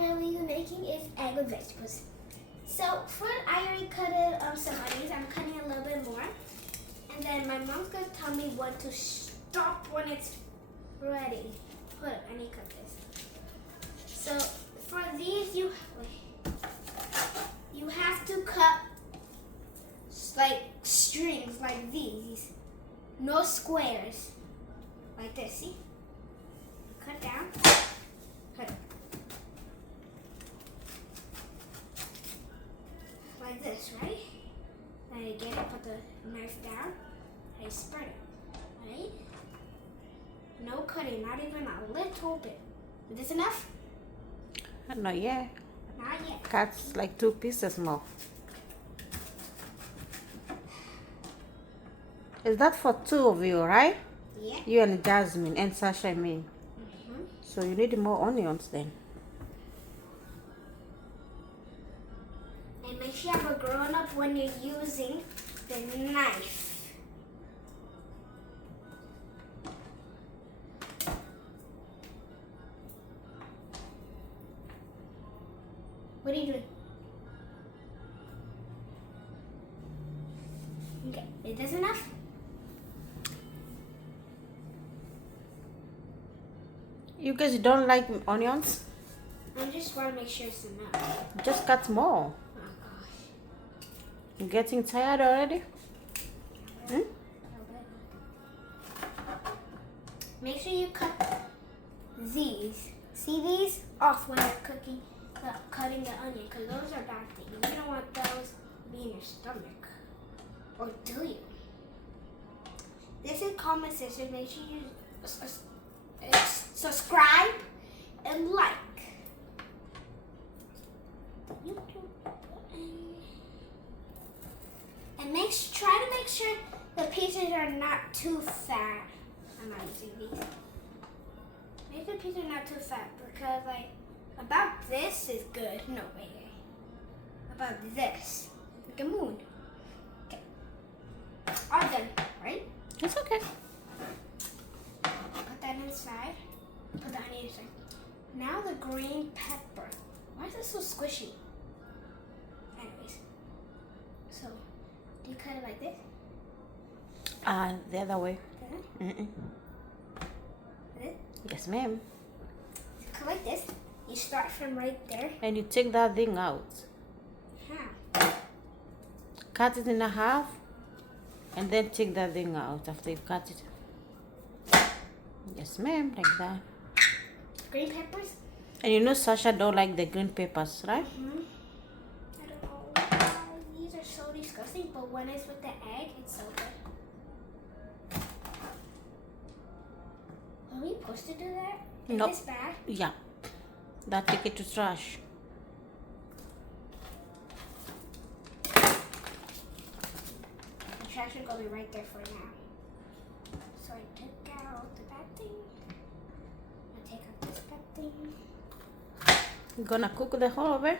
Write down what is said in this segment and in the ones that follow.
what we're making is egg with vegetables. So first, I already cut some onions. I'm cutting a little bit more, and then my mom's gonna tell me when to stop when it's ready. Hold up, I need to cut this. So for these, you have to cut like strings like these, no squares, like this. See? Cut down. Cut. Like this, right? And again, I put the knife down. I spread it, right? No cutting, not even a little bit. Is this enough? Not yet. Not yet. Cut like 2 pieces more. Is that for 2 of you, right? Yeah. You and Jasmine and Sasha, I mean. Mm-hmm. So you need more onions then. And make sure you have a grown-up when you're using the knife. What are you doing? Okay, is this enough? You guys don't like onions? I just want to make sure it's enough. Just cut more. Oh gosh. You getting tired already? Hmm? Make sure you cut these. See these off when you're cutting the onion, because those are bad things. You don't want those to be in your stomach. Or do you? This is Common Sisters. Make sure you subscribe and like. And try to make sure the pieces are not too fat. I'm not using these. Make the pieces not too fat, because like about this is good. No, wait. About this, like a moon. Okay. All done, right? It's okay. Put that inside. Put the onion inside. Now the green pepper. Why is it so squishy? Anyways, so do you cut it like this? The other way. This? Yes, ma'am. Cut like this. You start from right there. And you take that thing out. How? Cut it in half. And then take that thing out after you cut it. Yes, ma'am. Like that. Green peppers? And you know Sasha don't like the green peppers, right? Mm-hmm. I don't know why these are so disgusting, but when it's with the egg, it's so good. Are we supposed to do that? Is Nope. this bad? Yeah. That take it to trash. The trash is going to be right there for now. So I took out the bad thing. I take out this bad thing. You gonna cook the whole of it?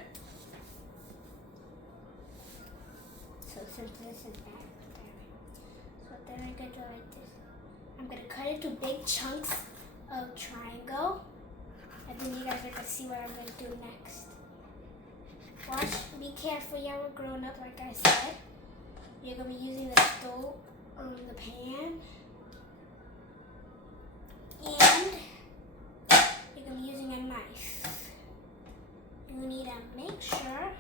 So since this is bad, so then I'm going to do like this. I'm going to cut into big chunks of triangle. And then you guys are going to see what I'm going to do next. Watch, be careful, you are grown up like I said. You're going to be using the stove, the pan. And you're going to be using a knife. You need to make sure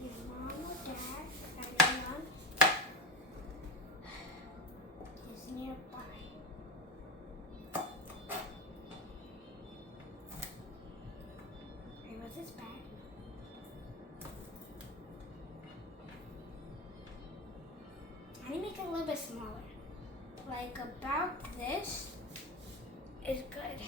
your mom or dad or anyone is nearby. Okay, was this bad? I need to make it a little bit smaller. Like about this is good.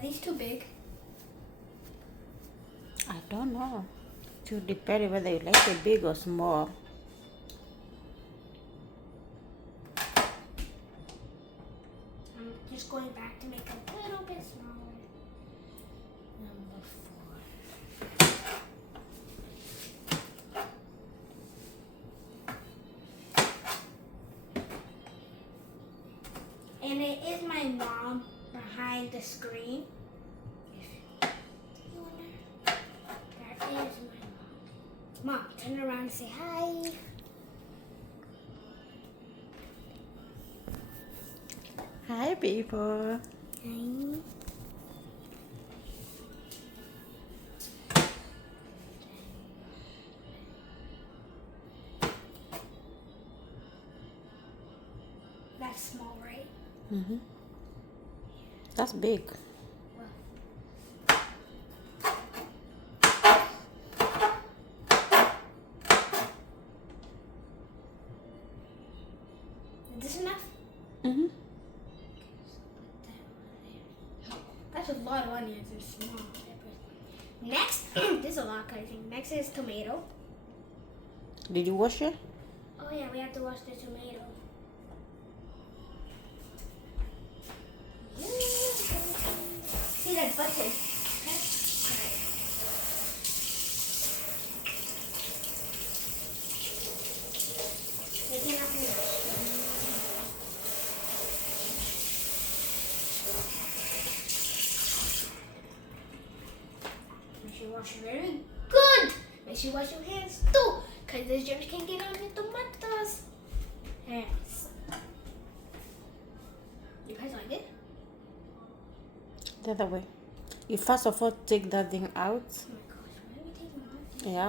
Are these too big? I don't know. It will depend whether you like it big or small. I'm just going back to make a little bit smaller. Number 4. And it is my mom behind the screen. There is my mom. Mom, turn around and say hi. Hi, people. Hi. That's small, right? Mm-hmm. That's big. Is this enough? Mm-hmm. That's a lot of onions and small peppers. Next, this is a lot of cutting. Next is tomato. Did you wash it? Oh yeah, we have to wash the tomato. See that button? Okay. Alright. Taking out the Make sure you wash it very good. Make sure you wash your hands too, because the germs can get on the tomatoes. Yes. You guys like it? The other way. You first of all take that thing out. Oh my gosh, why are we taking that? Yeah.